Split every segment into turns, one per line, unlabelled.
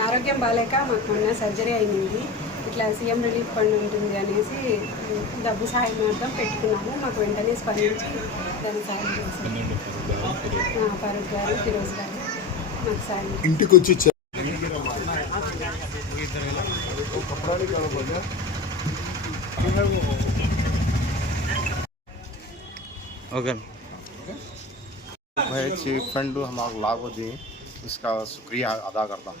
ఆరోగ్యం బాగాలేక మాకు మొన్న సర్జరీ అయింది ఇట్లా సీఎం రిలీఫ్ ఫండ్ ఉంటుంది అనేసి డబ్బు సహాయం మాత్రం పెట్టుకున్నాము మాకు వెంటనే స్పందించి దాన్ని సాయం చేశారు ఫరూక్ గారు ఫిరోజ్ గారు మాకు సాయం చేశారు.
ఇంటికి వచ్చి ఇచ్చారు
ఓకే
मैं चीफ फंड हमारा लाभ दी इसका शुक्रिया अदा करता हूँ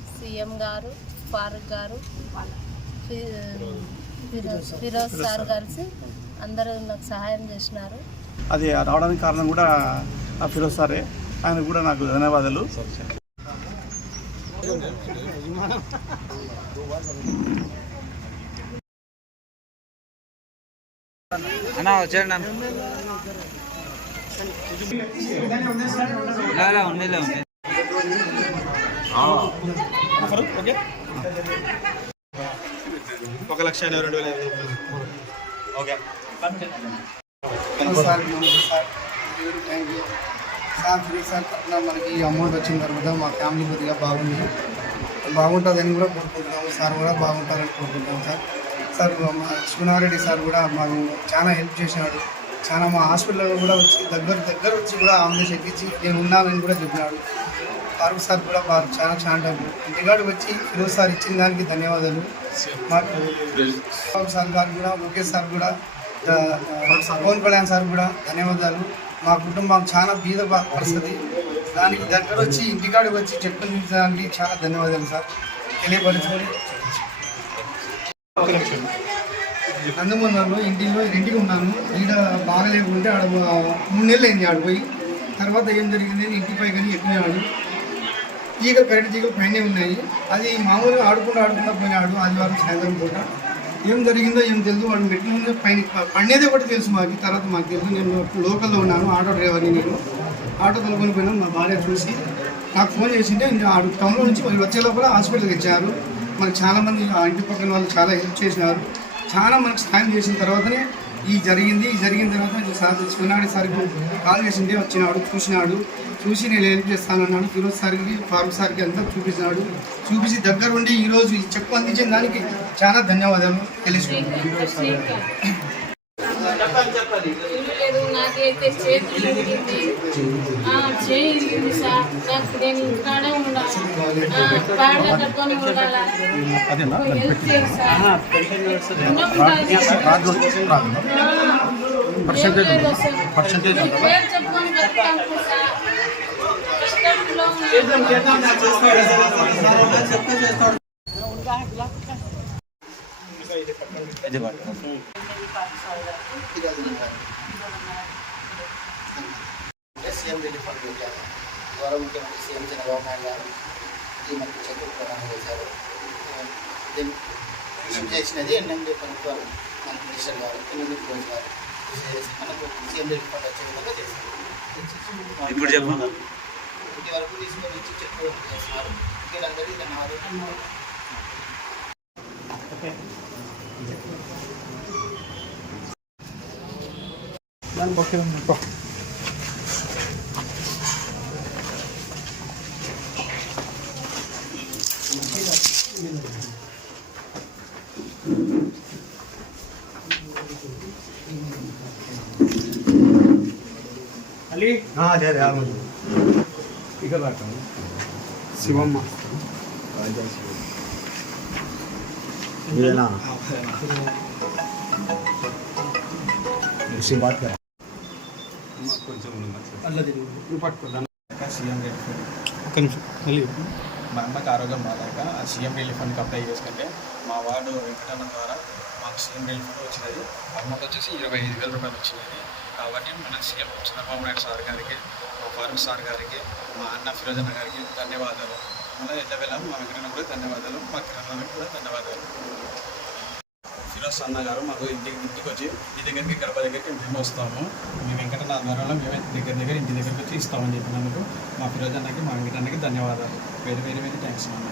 సీఎం గారు ఫారూక్ గారు ఫిరోజ్ ఫిరోజ్ సార్. కలిసి అందరూ నాకు సహాయం చేసినారు.
అది రావడానికి కారణం కూడా ఆ ఫిరోజ్ సారే. ఆయన కూడా నాకు ధన్యవాదాలు.
అన్నా వచ్చాడు లే ఓకే?
ఒక లక్ష ఎనభై రెండు వేల ఐదు okay.
Sir sir thank you. Sir Firoz sir తరఫున మనకి ఈ అమౌంట్ వచ్చిన తర్వాత మా ఫ్యామిలీ కొద్దిగా బాగుంది. బాగుంటుందని కూడా కోరుకుంటున్నాము. సార్ కూడా బాగుంటారని కోరుకుంటున్నాము సార్. సార్ మా శివనారెడ్డి సార్ కూడా మాకు చాలా హెల్ప్ చేసినాడు చాలా మా హాస్పిటల్లో కూడా వచ్చి దగ్గర దగ్గర వచ్చి కూడా ఆంబులెన్స్ ఎక్కించి నేను ఉన్నానని కూడా చెప్పినాడు. ఫారూక్ సార్ కూడా బాగా చాలా చాలా ఇంటికాడికి వచ్చి ఫిరోజ్ సార్ ఇచ్చిన దానికి ధన్యవాదాలు. మాకు ఫారూక్ సార్ గారు కూడా ముఖేష్ సార్ కూడా పవన్ కళ్యాణ్ సార్ కూడా ధన్యవాదాలు. మా కుటుంబం చాలా బీద పరిస్థితి. దానికి దగ్గర వచ్చి ఇంటికాడికి వచ్చి చెప్పులు చూపించడానికి చాలా ధన్యవాదాలు సార్. తెలియపరుచుకొని. నందమూరిలో ఇంటిలో ఇంటికి ఉన్నాను. ఈడ బాగలేకుంటే ఆడ మూడు నెలలు అయింది ఆడ పోయి. తర్వాత ఏం జరిగింది? ఇంటిపై కానీ ఎక్కినాడు ఈగ కరెంట్ తీగలు పైనే ఉన్నాయి. అది మామూలుగా ఆడుకుంటూ ఆడుకుంటూ పోయినాడు ఆదివారం సాయంత్రం పూట. ఏం జరిగిందో ఏం తెలుసు వాడు మెట్ల ముందు పైన పండేది ఒకటి తెలుసు మాకు తర్వాత మాకు తెలుసు. నేను లోకల్లో ఉన్నాను ఆటో డ్రైవర్ని నేను. ఆటో తొలుకొని పోయినా మా భార్య చూసి నాకు ఫోన్ చేసింటే ఆడు టౌన్లో నుంచి వచ్చే లోపల హాస్పిటల్కి ఇచ్చారు మనకు చాలామంది ఆ ఇంటి పక్కన వాళ్ళు చాలా హెల్ప్ చేసినారు. చాలా మనకు సాయం చేసిన తర్వాతనే ఈ జరిగింది. ఈ జరిగిన తర్వాత సార్ శివనాడి సార్కి కాల్ చేసింటే వచ్చినాడు చూసినాడు. చూసి నేను హెల్ప్ చేస్తానన్నాడు ఫిరోజ్ సార్కి ఫారూక్ సార్కి అంతా చూపించినాడు చూపించి దగ్గర ఉండి ఈరోజు ఈ చెక్కు అందించిన దానికి చాలా ధన్యవాదాలు తెలుసుకుంటున్నాను
ఇల్లు లేదు నాకైతే చేతులు ఇరిగింది ఆ, చేయి ఇరిగింది సార్ నాకు నేను ఇంటికాడే ఉండాలి ప్యాడ్ కట్టుకొని ఉండాలా హెల్ప్ చేయండి సార్. ఉన్నప్పుడు పర్సెంటేజ్ పర్సెంటేజ్ పేరు చెప్పుకొని బతుకుతాను సార్ కష్టంలో ఉన్నాను.
సీఎం రిలీఫ్ ఫండ్ పెట్టారు ముఖ్యమంత్రి సీఎం చంద్రబాబు నాయుడు గారు మనకి చెక్కులు ప్రదానం చేశారు దీన్ని చేసినది ఎన్ఎండి ప్రభుత్వం మన మినిస్టర్ గారు ఎన్ఎండి గారు చేసి మనకు సీఎం రిలీఫ్ ఫండ్ వచ్చే విధంగా చేశారు
ఇప్పుడు చెప్పు
ఇంటి వరకు తీసుకొని వచ్చి చెక్కు చేస్తున్నారు వీళ్ళందరికీ ధన్యవాదాలు
శివమ్మ అల్లది నువ్వు పట్టుకో దాన్ని ఒక్క నిమిషం మళ్ళీ.
మా అన్నకు ఆరోగ్యం బాగాలేక ఆ సీఎం రిలీఫ్ ఫండ్కి అప్లై చేసుకుంటే మా వార్డు వెంకటన్న ద్వారా మాకు సీఎం రిలీఫ్ ఫండ్ వచ్చినది అమౌంట్ వచ్చేసి ఇరవై ఐదు వేల రూపాయలు వచ్చినది కాబట్టి మన సీఎం చంద్రబాబు నాయుడు సార్ గారికి మా సార్ గారికి మా అన్న ఫిరోజన్న గారికి ధన్యవాదాలు. మళ్ళీ ఎల్లవేళ మా విగ్రహం కూడా ధన్యవాదాలు మా కిరణానికి కూడా ధన్యవాదాలు. ఫిరోజ్ అన్న గారు మాకు ఇంటికి ఇంటికి వచ్చి ఇంటి దగ్గరికి గడప దగ్గరికి మేము వస్తాము. మీ వెంకటన్న ఆధ్వర్యంలో మేమే దగ్గర దగ్గర ఇంటి దగ్గరికి వచ్చి ఇస్తామని చెప్పినందుకు మా ఫిరోజ్ అన్నకి మా వెంకటన్నకి ధన్యవాదాలు. వెరీ వెరీ వెరీ థ్యాంక్స్ అన్న.